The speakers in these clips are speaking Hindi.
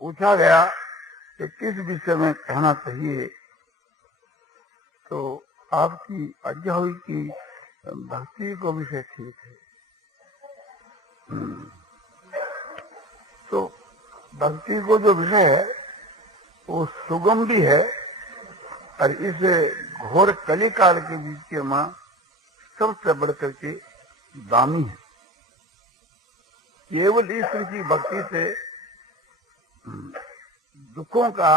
पूछा गया कि किस विषय में कहना चाहिए, तो आपकी आज्ञा हुई कि भक्ति को विषय ठीक है। तो भक्ति को जो विषय है वो सुगम भी है और इस घोर कलिकाल के बीच के मां सबसे बढ़कर के दामी है। केवल ईश्वर की भक्ति से दुखों का,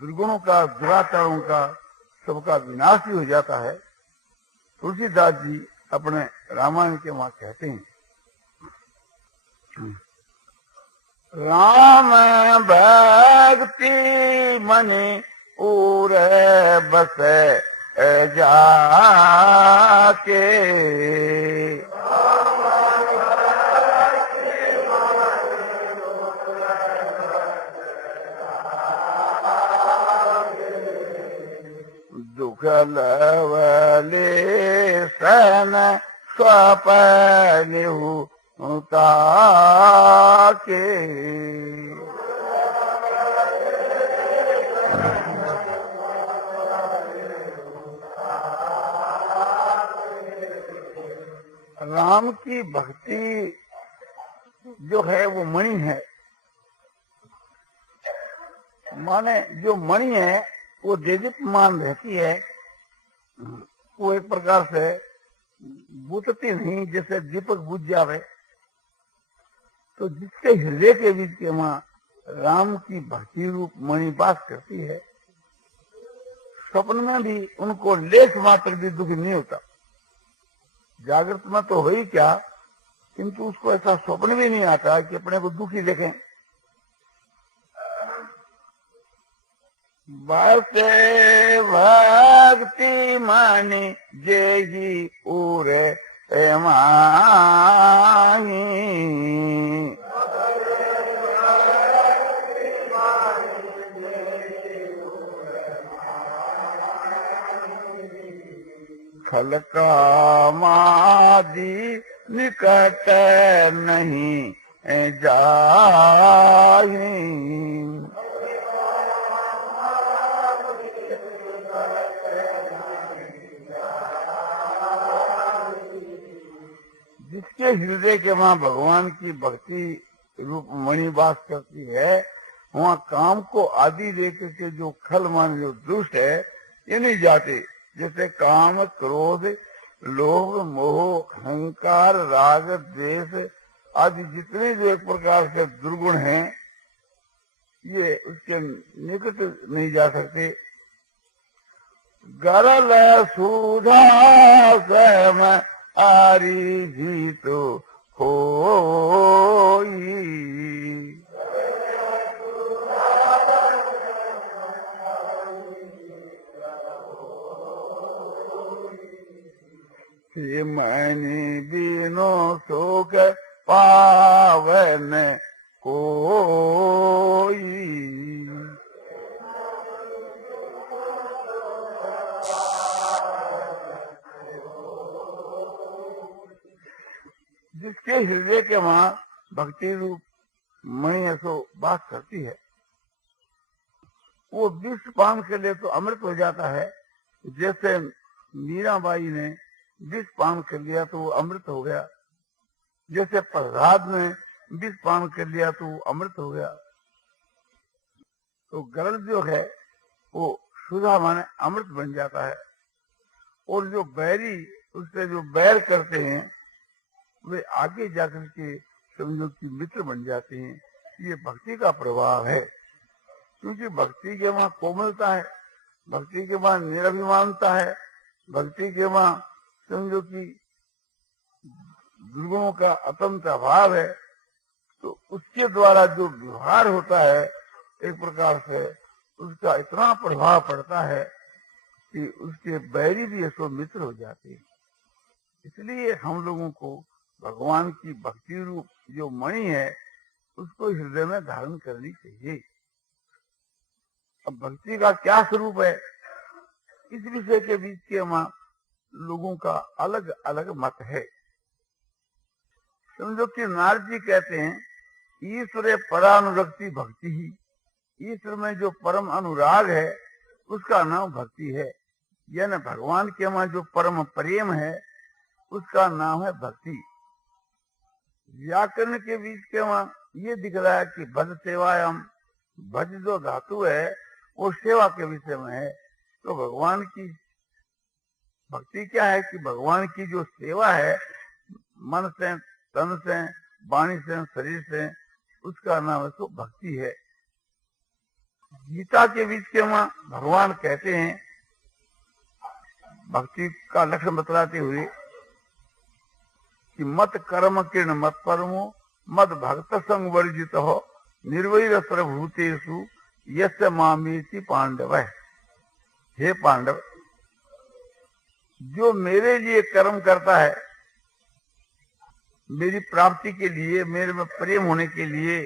दुर्गुणों का, दुराचारों का सबका विनाश ही हो जाता है। तुलसीदास जी अपने रामायण के वहां कहते हैं, राम भक्ति मने उर बस जाके, दुख लवले सन स्वपनिहु ताके, राम की भक्ति जो है वो मणि है। माने जो मणि है वो देदीप्यमान रहती है, वो एक प्रकार से बुझती नहीं, जैसे दीपक बुझ जावे। तो जिसके हृदय के बीच के मां राम की भक्ति रूप मणि वास करती है, स्वप्न में भी उनको लेश मात्र भी दुख नहीं होता। जागृत में तो हो ही क्या, किंतु उसको ऐसा स्वप्न भी नहीं आता कि अपने को दुखी देखें। बसे भक्ति मानी जेगी उरे माही, खल कामादि निकट नहीं जाही, जिसके हृदय के वहां भगवान की भक्ति रूप मणि वास करती है, वहां काम को आदि लेकर के जो खल मान जो दुष्ट है ये नहीं जाते। जैसे काम, क्रोध, लोभ, मोह, अहंकार, राग, द्वेष आदि जितने जो एक प्रकार से दुर्गुण हैं, ये उसके निकट नहीं जा सकते। गरल सुधा सम आरी भी तो होई, मणि बिनो शोक पावन कोई, जिसके हृदय के वहां भक्ति रूप मणि ऐसो बात करती है, वो विष पान के लिए तो अमृत हो जाता है। जैसे मीराबाई ने विष पान कर लिया तो वो अमृत हो गया, जैसे प्रहलाद ने विष पान कर लिया तो वो अमृत हो गया। तो गरल जो है वो सुधा माने अमृत बन जाता है, और जो बैरी उससे जो बैर करते हैं वे आगे जाकर के समझो कि मित्र बन जाते हैं। ये भक्ति का प्रभाव है, क्योंकि भक्ति के वहां कोमलता है, भक्ति के वहां निराभिमानता है, भक्ति के वहां समझो कि दुर्गुणों का अतंत्र अभाव है। तो उसके द्वारा जो व्यवहार होता है एक प्रकार से उसका इतना प्रभाव पड़ता है कि उसके बैरी भी ऐसो मित्र हो जाते हैं। इसलिए हम लोगों को भगवान की भक्ति रूप जो मणि है उसको हृदय में धारण करनी चाहिए। अब भक्ति का क्या स्वरूप है, इस विषय के बीच के वहां लोगों का अलग अलग मत है। समझो कि नारद जी कहते हैं ईश्वरे परानुरक्ति भक्ति ही, ईश्वर में जो परम अनुराग है उसका नाम भक्ति है, यानी भगवान के वहां जो परम प्रेम है उसका नाम है भक्ति। व्याकरण के बीच के वहां ये दिख रहा है कि भज सेवायाम, भज जो धातु है वो सेवा के विषय में है। तो भगवान की भक्ति क्या है कि भगवान की जो सेवा है मन से, तन से, वाणी से, शरीर से, उसका नाम तो भक्ति है। गीता के बीच के वहां भगवान कहते हैं भक्ति का लक्षण बतलाते हुए कि मत कर्म किरण मत परमो मत भक्त संग वर्जित हो निर्वैर सर्वभूतेषु यस्य मामेति पांडव। हे पांडव, जो मेरे लिए कर्म करता है, मेरी प्राप्ति के लिए, मेरे में प्रेम होने के लिए,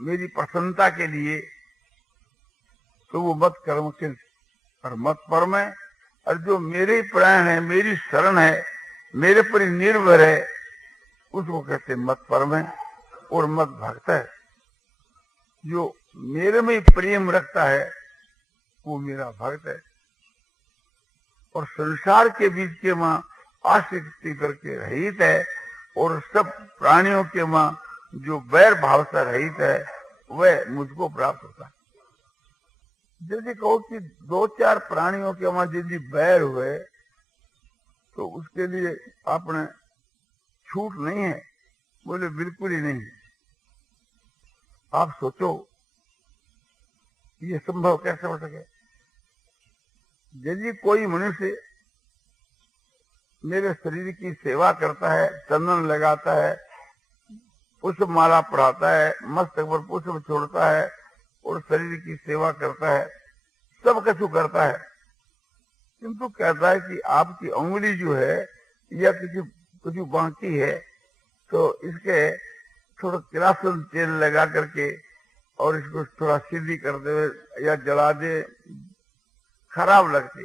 मेरी प्रसन्नता के लिए, तो वो मत कर्म के और मत परम है। और जो मेरे प्राण है, मेरी शरण है, मेरे पर निर्भर है, उसको कहते मत परम है और मत भक्त है। जो मेरे में प्रेम रखता है वो मेरा भक्त है। और संसार के बीच के मां आसक्ति करके रहित है और सब प्राणियों के मां जो वैर भाव से रहित है वह मुझको प्राप्त होता है। यदि कहो कि दो चार प्राणियों के वहां यदि बैर हुए तो उसके लिए आपने छूट नहीं है। बोले बिल्कुल ही नहीं। आप सोचो ये संभव कैसे हो सके। यदि कोई मनुष्य मेरे शरीर की सेवा करता है, चंदन लगाता है, पुष्प माला पढ़ाता है, मस्तक पर पुष्प छोड़ता है और शरीर की सेवा करता है, सब कुछ करता है, किंतु कहता है कि आपकी उंगली जो है या कुछ बाकी है तो इसके थोड़ा किरासन तेल लगा करके और इसको थोड़ा सीधी कर दे या जला दे, खराब लगती।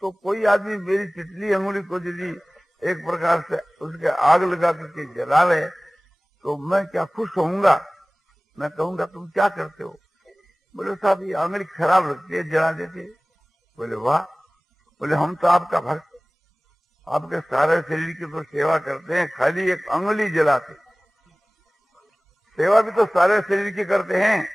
तो कोई आदमी मेरी तितली अंगुली को यदि एक प्रकार से उसके आग लगा करके जलावे तो मैं क्या खुश होऊंगा? मैं कहूंगा तुम क्या करते हो? बोले साहब ये अंगुली खराब लगती है, जला देते। बोले वाह। बोले हम तो आपका भक्त, आपके सारे शरीर की तो सेवा करते हैं, खाली एक अंगुली जलाते। सेवा भी तो सारे शरीर की करते हैं,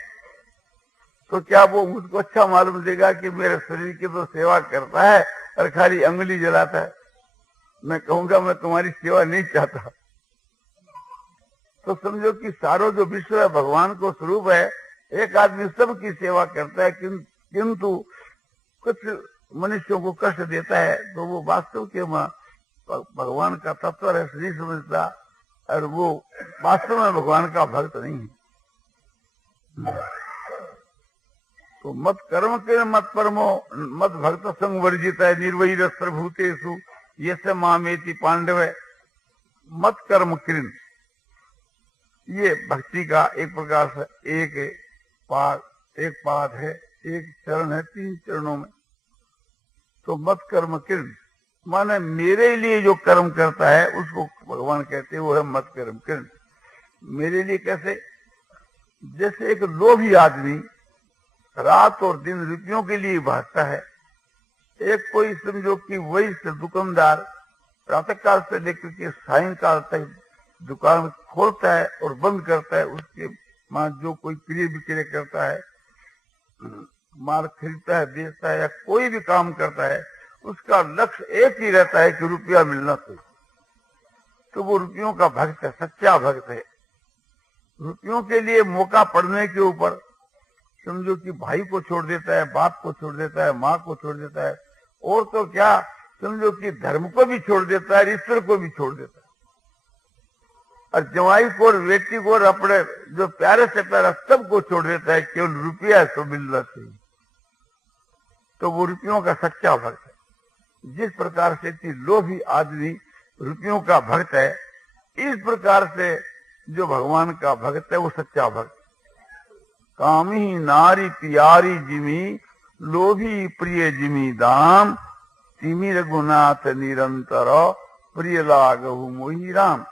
तो क्या वो मुझको अच्छा मालूम देगा कि मेरे शरीर की तो सेवा करता है और खाली अंगुली जलाता है? मैं कहूंगा मैं तुम्हारी सेवा नहीं चाहता। तो समझो कि सारो जो विश्व है भगवान को स्वरूप है। एक आदमी सबकी सेवा करता है किंतु कुछ मनुष्यों को कष्ट देता है तो वो वास्तव के भगवान का तत्व है नहीं समझता और वो वास्तव में भगवान का भक्त नहीं है। तो मत कर्म के मत परमो मत भक्त संग वर्जित है निर्वैर सर्वभूतेषु यस्य मामेति पांडव। मत कर्म किरण, ये भक्ति का एक प्रकार से एक पाद है, एक चरण है, 3 चरणों में। तो मत कर्म किरण माने मेरे लिए जो कर्म करता है उसको भगवान कहते हैं वो है मत कर्म किरण। मेरे लिए कैसे? जैसे एक लोभी आदमी रात और दिन रुपयों के लिए भागता है। एक कोई समझो कि वही से दुकानदार प्रातःकाल से लेकर के सायंकाल तक दुकान खोलता है और बंद करता है। उसके मां जो कोई क्रय विक्रय करता है, माल खरीदता है, बेचता है या कोई भी काम करता है, उसका लक्ष्य एक ही रहता है कि रुपया मिलना चाहिए। तो वो रुपयों का भक्त है, सच्चा भक्त है। रुपयों के लिए मौका पड़ने के ऊपर समझो कि भाई को छोड़ देता है, बाप को छोड़ देता है, माँ को छोड़ देता है, और तो क्या समझो कि धर्म को भी छोड़ देता है, ईश्वर को भी छोड़ देता है। और जवाई को और बेटी को और अपने जो प्यारे से प्यारा सबको छोड़ देता है, केवल रुपया तो मिलना चाहिए। तो वो रुपयों का सच्चा भक्त है। जिस प्रकार से कि लोभी आदमी रुपयों का भक्त है, इस प्रकार से जो भगवान का भक्त है वो सच्चा भक्त। कामी नारी प्यारी जिमी लोभी प्रिय जिमी दाम तिमी रघुनाथ निरंतर प्रिय लागहु मोहि राम।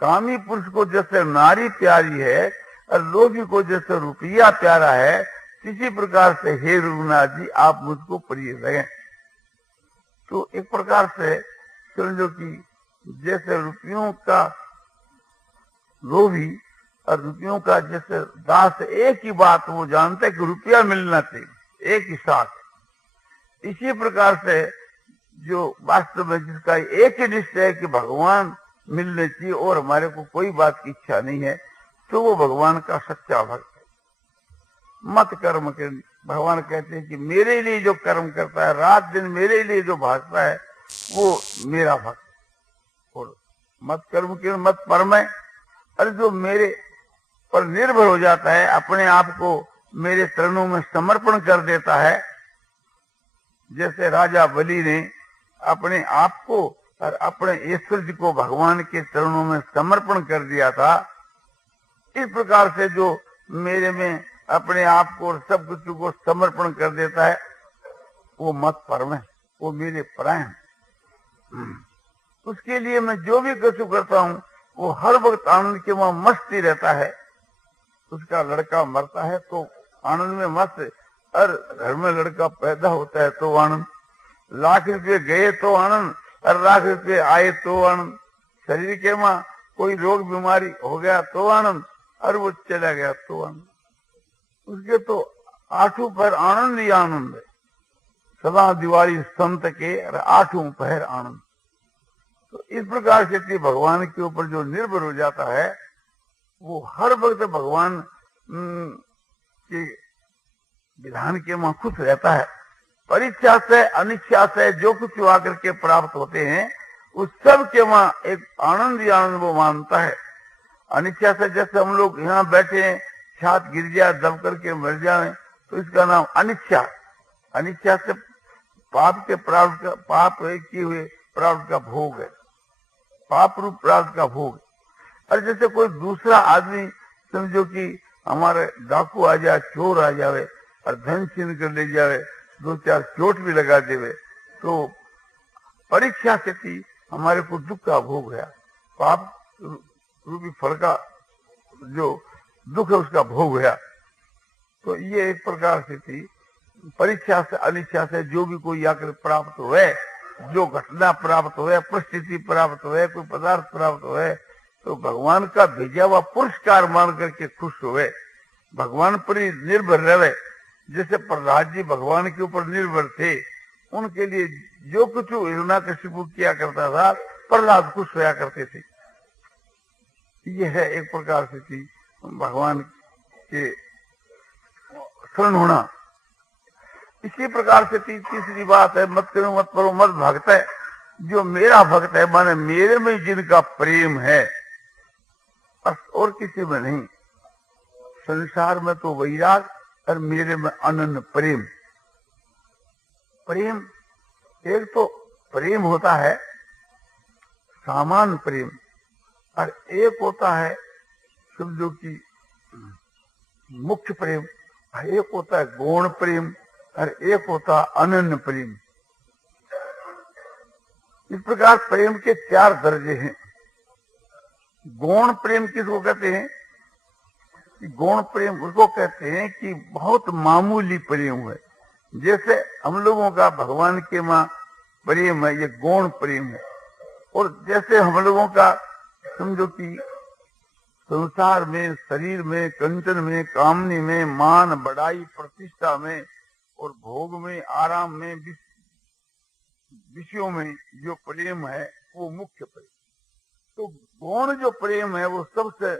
कामी पुरुष को जैसे नारी प्यारी है और लोभी को जैसे रुपया प्यारा है, इसी प्रकार से हे रघुनाथ जी आप मुझको प्रिय लगे। तो एक प्रकार से समझो कि जैसे रुपयों का लोभी और रुपयों का जैसे दास, एक ही बात वो जानते हैं कि रुपया मिलना चाहिए, एक ही साथ। इसी प्रकार से जो वास्तव में जिसका एक ही निश्चय है कि भगवान मिलने चाहिए और हमारे को कोई बात की इच्छा नहीं है, तो वो भगवान का सच्चा भक्त है। मत कर्म के भगवान कहते हैं कि मेरे लिए जो कर्म करता है, रात दिन मेरे लिए जो भागता है, वो मेरा भक्त। और मत कर्म के मत परमय, अरे जो मेरे पर निर्भर हो जाता है, अपने आप को मेरे चरणों में समर्पण कर देता है, जैसे राजा बलि ने अपने आप को और अपने ईश्वर जी को भगवान के चरणों में समर्पण कर दिया था, इस प्रकार से जो मेरे में अपने आप को और सब कुछ को समर्पण कर देता है, वो मत परम है, वो मेरे प्राण। उसके लिए मैं जो भी कुछ करता हूँ वो हर वक्त आनंद के वहां मस्ती रहता है। उसका लड़का मरता है तो आनंद में मस्त, और घर में लड़का पैदा होता है तो आनंद, लाख रुपये गए तो आनंद, और लाख रुपये आए तो आनंद, शरीर के वहां कोई रोग बीमारी हो गया तो आनंद, और वो चला गया तो आनंद। उसके तो आठों पहर आनंद ही आनंद है। सदा दिवाली संत के और आठों पहर आनंद। तो इस प्रकार से भगवान के ऊपर जो निर्भर हो जाता है, वो हर वक्त भगवान के विधान के वहां खुश रहता है। परीक्षा से अनिच्छा से जो कुछ आकर के प्राप्त होते हैं, उस सब के वहां एक आनंद ही आनंद वो मानता है। अनिच्छा से जैसे हम लोग यहाँ बैठे हैं, छात गिर जाए, दब करके मर जाए, तो इसका नाम अनिच्छा। अनिच्छा से पाप के प्राप्त का, पाप किए हुए प्राप्त का भोग है, पाप रूप प्राप्त का भोग। और जैसे कोई दूसरा आदमी समझो कि हमारे डाकू आ जाए, चोर आ जावे और धन छीन कर ले जावे, दो चार चोट भी लगा देवे, तो परीक्षा से थी हमारे को दुख का भोग है, पाप रूपी फल का जो दुख है उसका भोग है। तो ये एक प्रकार से थी परीक्षा से अनिच्छा से जो भी कोई आकर प्राप्त हुए, जो घटना प्राप्त हुए, परिस्थिति प्राप्त हुए, कोई पदार्थ प्राप्त हुए, तो भगवान का भेजा हुआ पुरस्कार मान करके खुश हुए, भगवान पर ही निर्भर रहे। जैसे प्रहलाद जी भगवान के ऊपर निर्भर थे, उनके लिए जो कुछ हिरण्याकशिपु किया करता था, प्रहलाद खुश होया करते थे। यह है एक प्रकार से थी भगवान के शरण होना। इसी प्रकार से तीसरी बात है, मत करो मत परो मत भक्त है। जो मेरा भक्त है माने मेरे में जिनका प्रेम है, बस और किसी में नहीं। संसार में तो वैराग और मेरे में अनन्य प्रेम। प्रेम एक तो प्रेम होता है सामान्य प्रेम, और एक होता है समझो कि मुख्य प्रेम, एक होता है गौण प्रेम, और एक होता अनन्य प्रेम। इस प्रकार प्रेम के 4 दर्जे हैं। गौण प्रेम किसको कहते हैं? गौण प्रेम उसको कहते हैं कि बहुत मामूली प्रेम है। जैसे हम लोगों का भगवान के मां प्रेम है, ये गौण प्रेम है। और जैसे हम लोगों का समझो कि संसार में, शरीर में, कंचन में, कामनी में, मान बढ़ाई प्रतिष्ठा में और भोग में, आराम में, विषयों में जो प्रेम है वो मुख्य प्रेम। तो गौण जो प्रेम है वो सबसे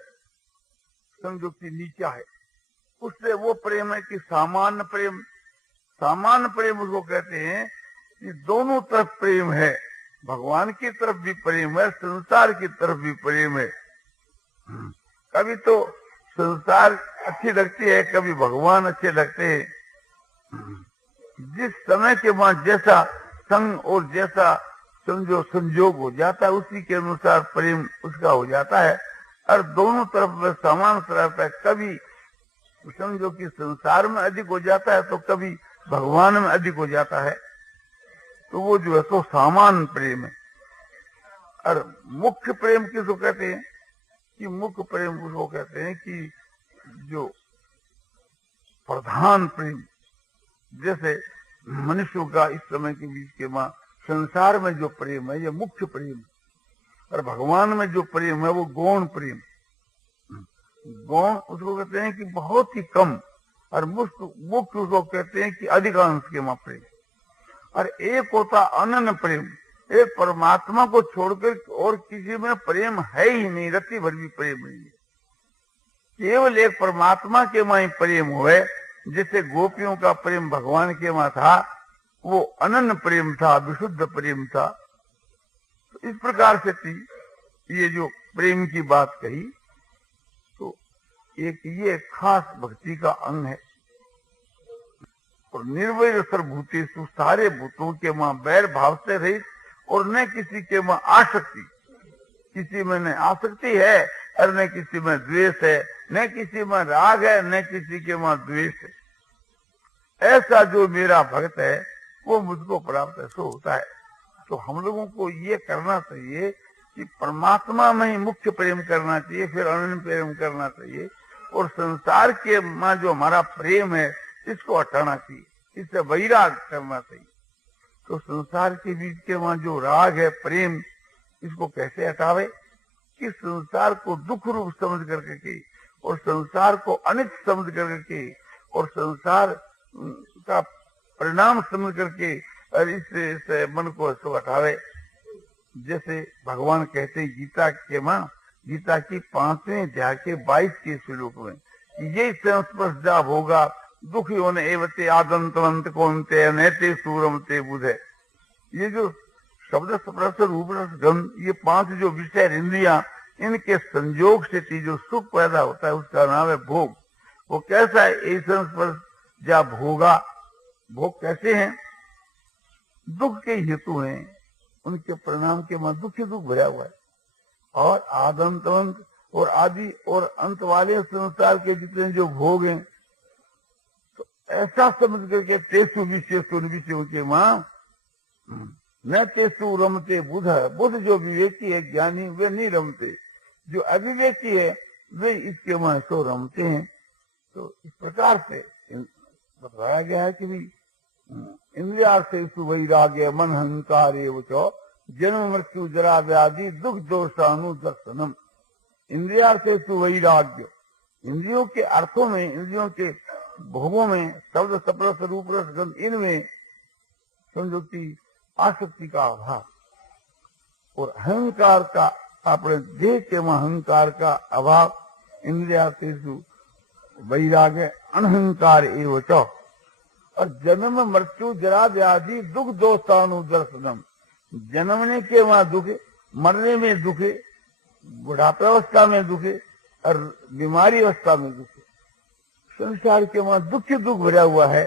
समझो कि नीचा है। उससे वो प्रेम है कि सामान्य प्रेम। सामान्य प्रेम उसको कहते हैं कि दोनों तरफ प्रेम है, भगवान की तरफ भी प्रेम है, संसार की तरफ भी प्रेम है। कभी तो संसार अच्छी लगती है, कभी भगवान अच्छे लगते हैं। जिस समय के बाद जैसा संग और जैसा समझो संजोग हो जाता है, उसी के अनुसार प्रेम उसका हो जाता है। और दोनों तरफ में समान रहता है। कभी समझो कि संसार में अधिक हो जाता है तो कभी भगवान में अधिक हो जाता है। तो वो जो है सो सामान्य प्रेम है। और मुख्य प्रेम किसको कहते हैं? कि मुख्य प्रेम उसको कहते हैं कि जो प्रधान प्रेम, जैसे मनुष्यों का इस समय के बीच के मां संसार में जो प्रेम है ये मुख्य प्रेम है, और भगवान में जो प्रेम है वो गौण प्रेम। गौण उसको कहते हैं कि बहुत ही कम, और मुख्य उसको कहते हैं कि अधिकांश के मां प्रेम। और एक होता अनन्य प्रेम, एक परमात्मा को छोड़कर और किसी में प्रेम है ही नहीं, रत्ती भर भी प्रेम नहीं है, केवल एक परमात्मा के मां ही प्रेम हुए। जैसे गोपियों का प्रेम भगवान के मां था, वो अनन्य प्रेम था, विशुद्ध प्रेम था। तो इस प्रकार से थी ये जो प्रेम की बात कही, तो एक ये खास भक्ति का अंग है। और निर्वैर सर्वभूतेषु, सारे भूतों के मां बैर भाव से रहित, और न किसी के मां आसक्ति, किसी में न आसक्ति है और न किसी में द्वेष है, न किसी में राग है, न किसी के मां द्वेष है। ऐसा जो मेरा भक्त है वो मुझको प्राप्त ऐसा होता है। तो हम लोगों को ये करना चाहिए कि परमात्मा में ही मुख्य प्रेम करना चाहिए, फिर अनन्य प्रेम करना चाहिए, और संसार के मां जो हमारा प्रेम है इसको हटाना चाहिए, इससे वैराग करना चाहिए। तो संसार के बीच के वहां जो राग है, प्रेम, इसको कैसे हटावे? कि संसार को दुख रूप समझ करके के, और संसार को अनित्य समझ करके, और संसार का परिणाम समझ करके, और इससे मन को इसको हटावे। जैसे भगवान कहते हैं गीता के मां, गीता की 5वें अध्याय के 22 के श्लोक में, ये संस्पर्श जाब होगा दुखी होने एवते आदंतवंत कौनते नैते सूरमते बुध है। ये जो शब्द स्पर्श रूप रस गंध, ये 5 जो विषय इंद्रियां, इनके संयोग से जो सुख पैदा होता है उसका नाम है भोग। वो कैसा है? ऐसा स्पर्श जा भोगा। भोग कैसे हैं? दुख के हेतु हैं, उनके परिणाम के मां दुख ही दुख भरा हुआ है। और आदंतवंत और आदि और अंत वाले संसार के जितने जो भोग हैं, तो ऐसा समझ करके तेसु विशेषु विषयों के मां न तेसु रमते बुध। बुध जो विवेकी है, ज्ञानी, वे नहीं रमते, जो अविवेकी है वे इसके मां सो रमते हैं। तो इस प्रकार से बताया गया है कि इंद्रियार्थेषु वैराग्य मन अहंकार एवं जन्म मृत्यु जरा व्याधि दुख दोषानुदर्शनम। इंद्रियार्थेषु वैराग्य, इंद्रियों के अर्थों में, इंद्रियों के भोगों में, शब्द स्पर्श रूप रस गंध, इनमें समझो कि आसक्ति का अभाव, और अहंकार का, अपने देह के अहंकार का अभाव। इंद्रियार्थेषु वैराग्य अनहंकार एवं, और जन्म मृत्यु जरा व्याधि दुख दोषानुदर्शनम। जन्मने के वहां दुख, मरने में दुख, बुढ़ापावस्था में दुख, और बीमारी अवस्था में दुख। संसार के वहां दुख ही दुख भरा हुआ है।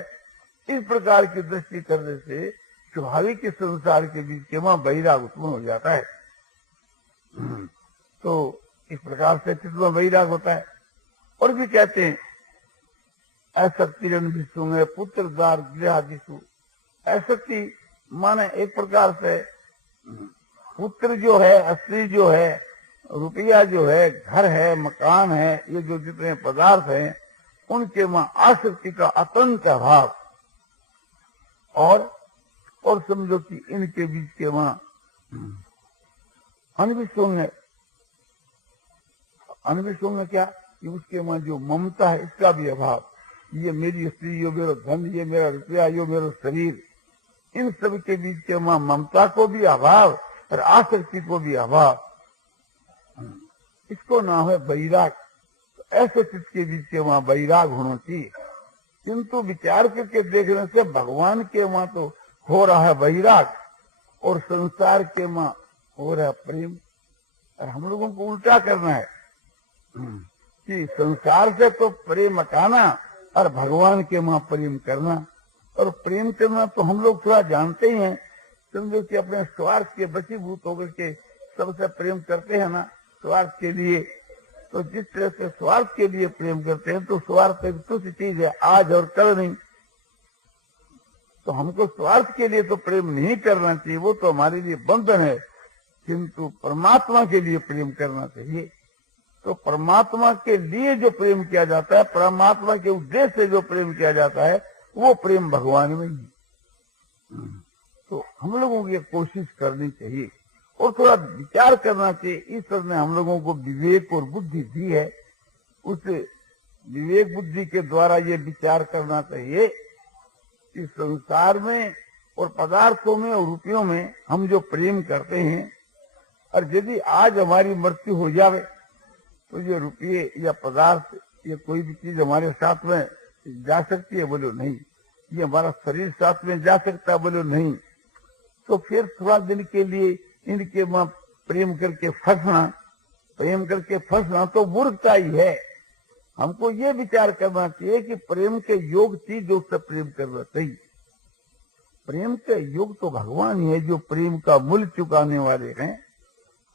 इस प्रकार की दृष्टि करने से स्वाभाविक के संसार के बीच के वहां वैराग उत्पन्न हो जाता है। तो इस प्रकार से चित्त में वैराग होता है। और भी कहते हैं असक्तिरन विश्व में पुत्र दार गृहादिशु। असक्ति माने एक प्रकार से पुत्र जो है, स्त्री जो है, रुपया जो है, घर है, मकान है, ये जो जितने पदार्थ हैं उनके मां आसक्ति का अत्यंत अभाव। और समझो कि इनके बीच के मां अनविश्वंग है। अनविश्वंग है क्या? कि उसके मां जो ममता है इसका भी अभाव। ये मेरी स्त्री, ये मेरा धन, ये मेरा रुपया, ये मेरा शरीर, इन सब के बीच के मां ममता को भी अभाव और आसक्ति को भी अभाव। इसको नाम है वैराग। तो ऐसे चित्त के बीच के वहां वैराग होना चाहिए। किंतु विचार करके देखने से भगवान के वहां तो हो रहा है वैराग, और संसार के वहां हो रहा है प्रेम। और हम लोगों को उल्टा करना है कि संसार से तो प्रेम हटाना और भगवान के वहां प्रेम करना। और प्रेम करना तो हम लोग थोड़ा जानते ही हैं, समझो कि अपने स्वार्थ के वशीभूत होकर के सबसे प्रेम करते हैं ना, स्वार्थ के लिए। तो जिस तरह से स्वार्थ के लिए प्रेम करते हैं, तो स्वार्थ एक तुच्छ चीज है, आज और कल नहीं। तो हमको स्वार्थ के लिए तो प्रेम नहीं करना चाहिए, वो तो हमारे लिए बंधन है। किंतु परमात्मा के लिए प्रेम करना चाहिए। तो परमात्मा के लिए जो प्रेम किया जाता है, परमात्मा के उद्देश्य से जो प्रेम किया जाता है, वो प्रेम भगवान में ही है। तो हम लोगों को ये कोशिश करनी चाहिए और थोड़ा विचार करना चाहिए। ईश्वर ने हम लोगों को विवेक और बुद्धि दी है, उस विवेक बुद्धि के द्वारा ये विचार करना चाहिए कि संसार में और पदार्थों में और रुपयों में हम जो प्रेम करते हैं, और यदि आज हमारी मृत्यु हो जावे तो ये रुपये या पदार्थ या कोई भी चीज हमारे साथ में जा सकती है? बोलो नहीं। ये हमारा शरीर साथ में जा सकता है? बोलो नहीं। तो फिर थोड़ा दिन के लिए इनके मां प्रेम करके फंसना तो मूर्खता ही है। हमको ये विचार करना चाहिए कि प्रेम के योग चीज उससे प्रेम करना चाहिए। प्रेम के योग तो भगवान ही है जो प्रेम का मूल्य चुकाने वाले हैं।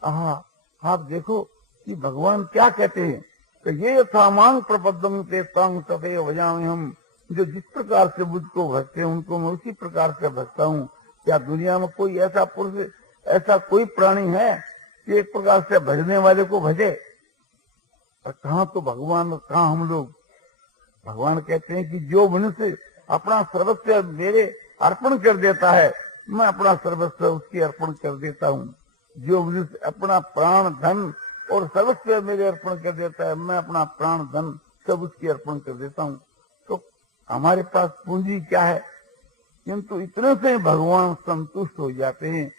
आप देखो कि भगवान क्या कहते हैं कि ये यथामांग प्रपद्यम ते तांग तथे भजामि हम, जो जिस प्रकार से मुझको भजते हैं उनको मैं उसी प्रकार से भजता हूँ। क्या दुनिया में कोई ऐसा पुरुष, ऐसा कोई प्राणी है कि एक प्रकार से भजने वाले को भजे? और कहाँ तो भगवान, कहाँ हम लोग। भगवान कहते हैं कि जो मनुष्य अपना सर्वस्व मेरे अर्पण कर देता है, मैं अपना सर्वस्व उसकी अर्पण कर देता हूँ। जो मनुष्य अपना प्राण धन और सर्वस्व मेरे अर्पण कर देता है, मैं अपना प्राण धन सब उसकी अर्पण कर देता हूँ। तो हमारे पास पूंजी क्या है? किंतु इतने से भगवान संतुष्ट हो जाते हैं।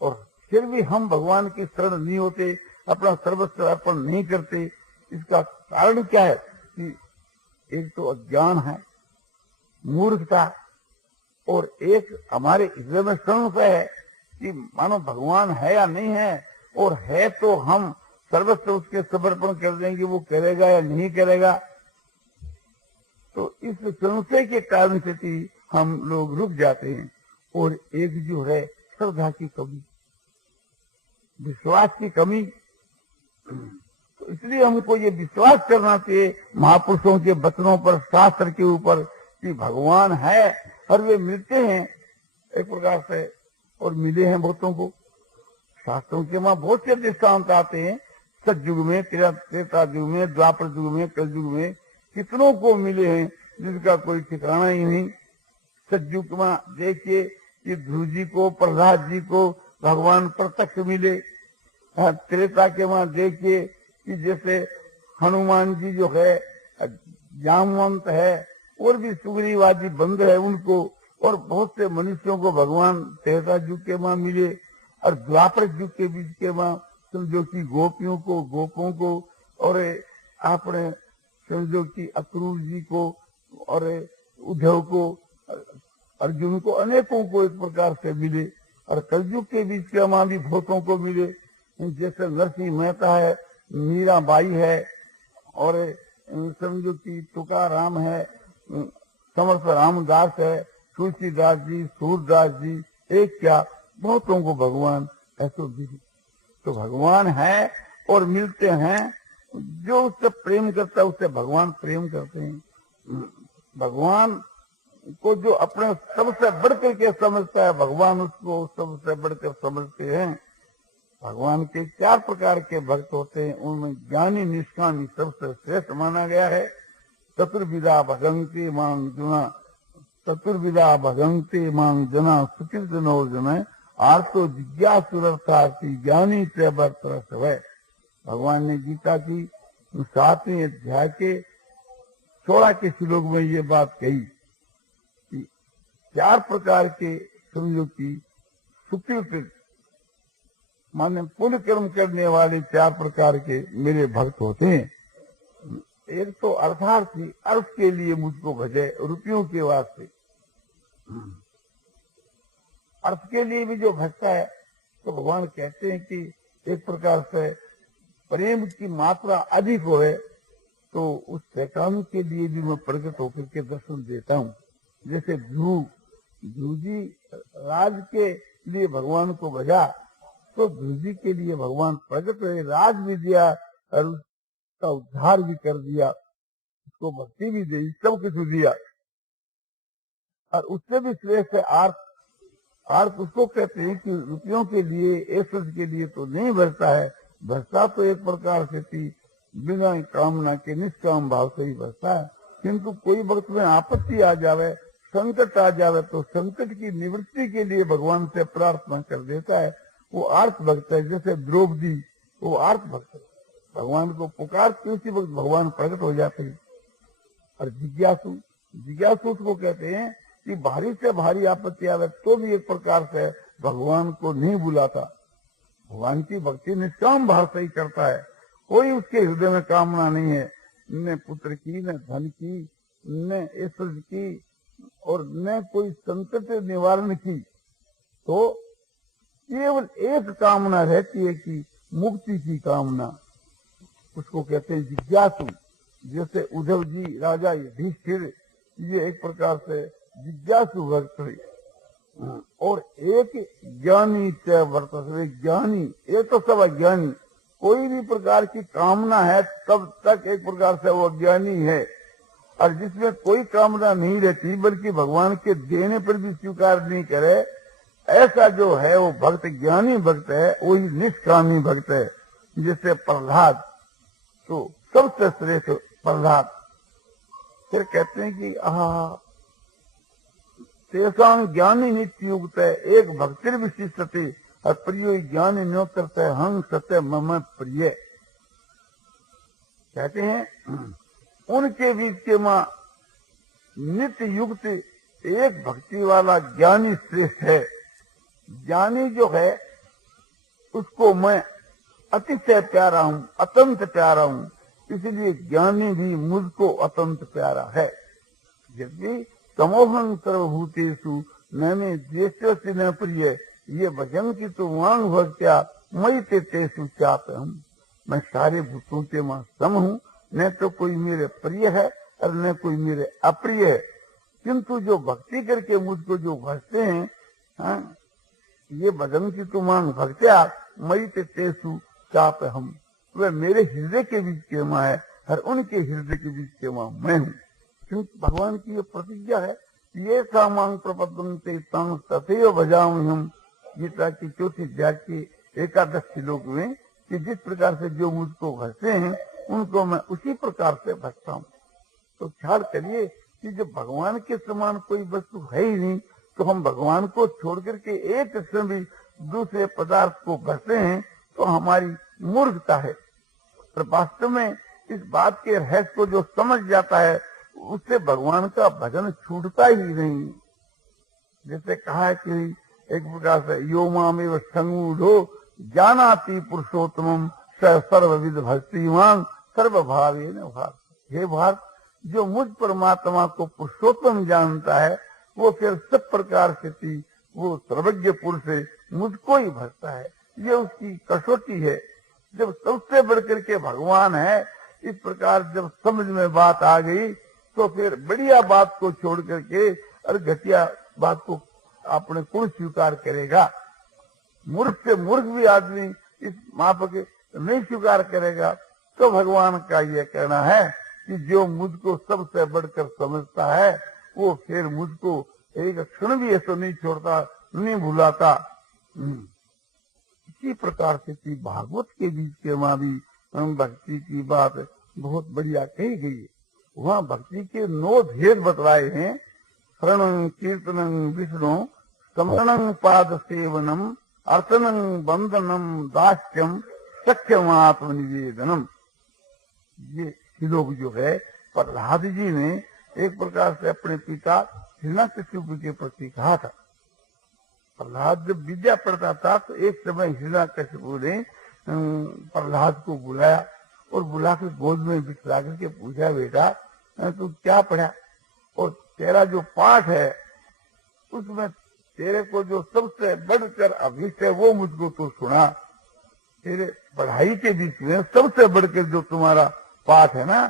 और फिर भी हम भगवान की शरण नहीं होते, अपना सर्वस्व अर्पण नहीं करते। इसका कारण क्या है? कि एक तो अज्ञान है, मूर्खता, और एक हमारे हृदय में संशय है कि मानो भगवान है या नहीं है, और है तो हम सर्वस्व उसके समर्पण कर देंगे, वो करेगा या नहीं करेगा। तो इस संशय के कारण से हम लोग रुक जाते हैं। और एक जो है श्रद्धा की कमी, विश्वास की कमी। तो इसलिए हमको ये विश्वास करना चाहिए महापुरुषों के वचनों पर, शास्त्र के ऊपर, कि भगवान है और वे मिलते हैं एक प्रकार से, और मिले हैं बहुतों को। शास्त्रों के वहां बहुत से दृष्टांत आते हैं, सतयुग में, त्रेता युग में, द्वापर युग में, कल युग में कितनों को मिले हैं जिसका कोई ठिकाना ही नहीं। सतयुग में देखिए कि ध्रुव जी को, प्रहलाद जी को भगवान प्रत्यक्ष मिले। त्रेता के वहां देखिए कि जैसे हनुमान जी जो है, जामवंत है, और भी सुग्रीवादी बंद है उनको, और बहुत से मनुष्यों को भगवान त्रेता युग के वहां मिले। और द्वापर युग के बीच के वहां समझो कि गोपियों को, गोपों को, और आपने समझो कि अक्रूर जी को और उद्धव को, अर्जुन को, अनेकों को एक प्रकार से मिले। और कलयुग के बीच के वहां भी बहुतों को मिले, जैसे नरसिंह मेहता है, मीराबाई है, और समझो कि तुकाराम है, समर्थ रामदास है, तुलसीदास जी, सूरदास जी, एक क्या बहुतों को भगवान ऐसे मिले। तो भगवान है और मिलते हैं। जो उससे प्रेम करता है उससे भगवान प्रेम करते हैं। भगवान को जो अपने सबसे बढ़कर के समझता है, भगवान उसको सबसे बढ़कर समझते हैं। भगवान के 4 प्रकार के भक्त होते हैं, उनमें ज्ञानी निष्कामी सबसे श्रेष्ठ माना गया है। चतुर्विधा भगंती मांग जुना, चतुर्विधा भगंती मांग जना, सुकृत नोर्जन, आर्तो जिज्ञासुरर्थार्थी ज्ञानी त्रयवर्त है। भगवान ने गीता की 7वें अध्याय के 16 के श्लोक में ये बात कही कि 4 प्रकार के समझो की सुकृत माने पुण्य कर्म करने वाले 4 प्रकार के मेरे भक्त होते हैं। एक तो अर्थार्थी, अर्थ के लिए मुझको भजे, रुपयों के वास्ते। अर्थ के लिए भी जो भजता है, तो भगवान कहते हैं कि एक प्रकार से प्रेम की मात्रा अधिक होए तो उस शैतान के लिए भी मैं प्रकट होकर के दर्शन देता हूँ। जैसे ध्रुव जी राज के लिए भगवान को भजा, तो ध्रुव जी के लिए भगवान प्रकट हुए, राज भी दिया और उसका उद्धार भी कर दिया, उसको भक्ति भी दी, सब कुछ दिया। और उससे भी श्रेष्ठ है आर्थ, अर्थ उसको कहते हैं कि रुपयों के लिए, ऐश्वर्य के लिए तो नहीं भरता है, भरता तो एक प्रकार से थी बिना कामना के निष्काम भाव से ही भरता है। किंतु कोई वक्त में आपत्ति आ जावे, संकट आ जावे, तो संकट की निवृत्ति के लिए भगवान से प्रार्थना कर देता है, वो आर्त भक्त है। जैसे द्रौपदी, वो आर्त भक्त है, भगवान को पुकारती उसी वक्त भगवान प्रकट हो जाते हैं। और जिज्ञासु, जिज्ञासु उसको कहते हैं कि भारी से भारी आपत्ति आवे तो भी एक प्रकार से भगवान को नहीं बुलाता। भगवान की भक्ति निष्काम भाव से ही करता है, कोई उसके हृदय में कामना नहीं है, न पुत्र की, न धन की, न ऐश्वर्य की, और न कोई संकट निवारण की। तो केवल एक कामना रहती है कि मुक्ति की कामना, उसको कहते हैं जिज्ञासु। जैसे उद्धव जी, राजा युधिष्ठिर, ये एक प्रकार से जिज्ञासु भक्त है। और एक ज्ञानी च वर्तते, ज्ञानी, एक तो सब अज्ञानी, कोई भी प्रकार की कामना है तब तक एक प्रकार से वो ज्ञानी है। और जिसमें कोई कामना नहीं रहती बल्कि भगवान के देने पर भी स्वीकार नहीं करे, ऐसा जो है वो भक्त ज्ञानी भक्त है, वही निष्कामी भक्त है। जैसे प्रहलाद, तो सबसे श्रेष्ठ प्रहलाद। फिर कहते हैं कि तेषां ज्ञानी नित्य युक्त है, एक भक्तिर विशिष्टते और प्रियो ज्ञान न्यो करते हंग सत्य मम प्रिय। कहते हैं उनके बीच के मां नित्य युक्त एक भक्ति वाला ज्ञानी श्रेष्ठ है। ज्ञानी जो है उसको मैं अतिशय प्यारा हूं, अत्यंत प्यारा हूं, इसलिए ज्ञानी भी मुझको अत्यंत प्यारा है। यदि तमोहं सर्वभूतेषु नैने द्वेष्यसि न प्रिय, ये भजन की तो वांग भक्त्या मई तेषु चापहम्। मैं सारे भूतों के मां सम हूं, न तो कोई मेरे प्रिय है और न कोई मेरे अप्रिय है। किंतु जो भक्ति करके मुझको जो भजते हैं, ये भजन की तो मांग भक्त्या मई तेषु चापहम्, वह मेरे हृदय के बीच के मां है और उनके हृदय के बीच के मां मैं हूँ। क्योंकि भगवान की ये प्रतिज्ञा है, ये सामांग प्रपद्यन्ते तं तथैव भजाम्यहम्। गीता की चौथी अध्याय की 11 श्लोक में कि जिस प्रकार से जो मुझको भजते हैं उनको मैं उसी प्रकार से भजता हूँ। तो ख्याल करिए कि जब भगवान के समान कोई वस्तु है ही नहीं, तो हम भगवान को छोड़ करके एक क्षण भी दूसरे पदार्थ को भजते हैं तो हमारी मूर्खता है। पर वास्तव में इस बात के रहस्य को जो समझ जाता है उससे भगवान का भजन छूटता ही नहीं। जैसे कहा है कि एक प्रकार से यो मामेव संगूढ़ो जानाति पुरुषोत्तमम् स सर्वविद भक्तिमान् सर्वभावेन भारत। हे भारत, जो मुझ परमात्मा को पुरुषोत्तम जानता है वो फिर सब प्रकार से थी, वो सर्वज्ञ पुरुष है, मुझको ही भजता है। ये उसकी कसौटी है। जब सबसे बढ़कर के भगवान है, इस प्रकार जब समझ में बात आ गई तो फिर बढ़िया बात को छोड़ करके और घटिया बात को अपने कौन स्वीकार करेगा। मूर्ख से मूर्ख भी आदमी इस मापक नहीं स्वीकार करेगा। तो भगवान का ये कहना है कि जो मुझको सबसे बढ़कर समझता है वो फिर मुझको एक क्षण भी ऐसा नहीं छोड़ता, नहीं भुलाता। इसी प्रकार से भागवत के बीच के वहां भी भक्ति की बात बहुत बढ़िया कही गई है। वहाँ भक्ति के 9 भेद बतलाए हैं। शरणं कीर्तनं विष्णु, समरणं पाद सेवनम, अर्चनं वंदनम, दास्यम, सख्यम आत्मनिवेदनम। ये श्लोक जो है प्रहलाद जी ने एक प्रकार से अपने पिता हिरण्यकशिपु के प्रति कहा था। प्रहलाद जब विद्या पढ़ता था तो एक समय हिरण्यकशिपु ने प्रहलाद को बुलाया और बुलाकर गोद में बिठा करके पूछा, बेटा तू क्या पढ़ा और तेरा जो पाठ है उसमें तेरे को जो सबसे बढ़कर अभिष्ट है वो मुझको तो सुना। तेरे पढ़ाई के बीच में सबसे बढ़कर जो तुम्हारा पाठ है ना,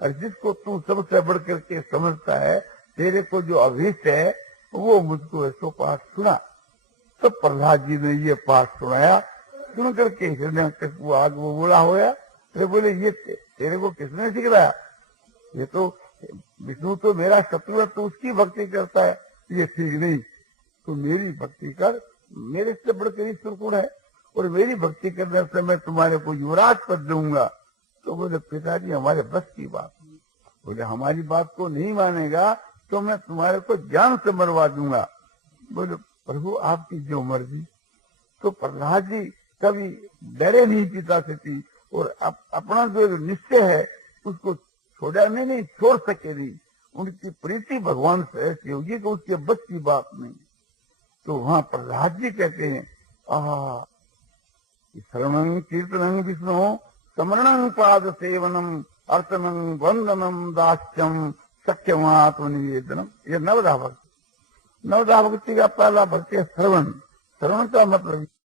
और जिसको तू सबसे बढ़कर के समझता है, तेरे को जो अभिष्ट है वो मुझको ऐसो पाठ सुना। तो प्रहलाद जी ने ये पाठ सुनाया। सुन करके हिरण्यकशिपु आग वो बोला होया, तो बोले ये तेरे को किसने सिखाया? ये तो विष्णु तो मेरा शत्रु है, तो उसकी भक्ति करता है, ये ठीक नहीं। तो मेरी भक्ति कर, मेरे से बढ़कर ईश्वर कौन है, और मेरी भक्ति करने से मैं तुम्हारे को युवराज पद दूंगा। तो बोले पिताजी हमारे बस की बात नहीं। बोले हमारी बात को नहीं मानेगा तो मैं तुम्हारे को जान से मरवा दूंगा। बोले प्रभु आपकी जो मर्जी। तो प्रहलाद जी कभी डरे नहीं पिता से थी, और अपना जो निश्चय है उसको छोड़ा नहीं, छोड़ सके नहीं। उनकी प्रीति भगवान से ऐसी होगी कि उसके बस की बात नहीं। तो वहां प्रहलाद जी कहते हैं श्रवणं कीर्तनं विष्णु समरणं पाद सेवनम अर्चनं वंदनम दास्यम सख्यमात्म निवेदनम। ये नवदा भक्ति का पहला भक्ति है श्रवण। श्रवण का मतलब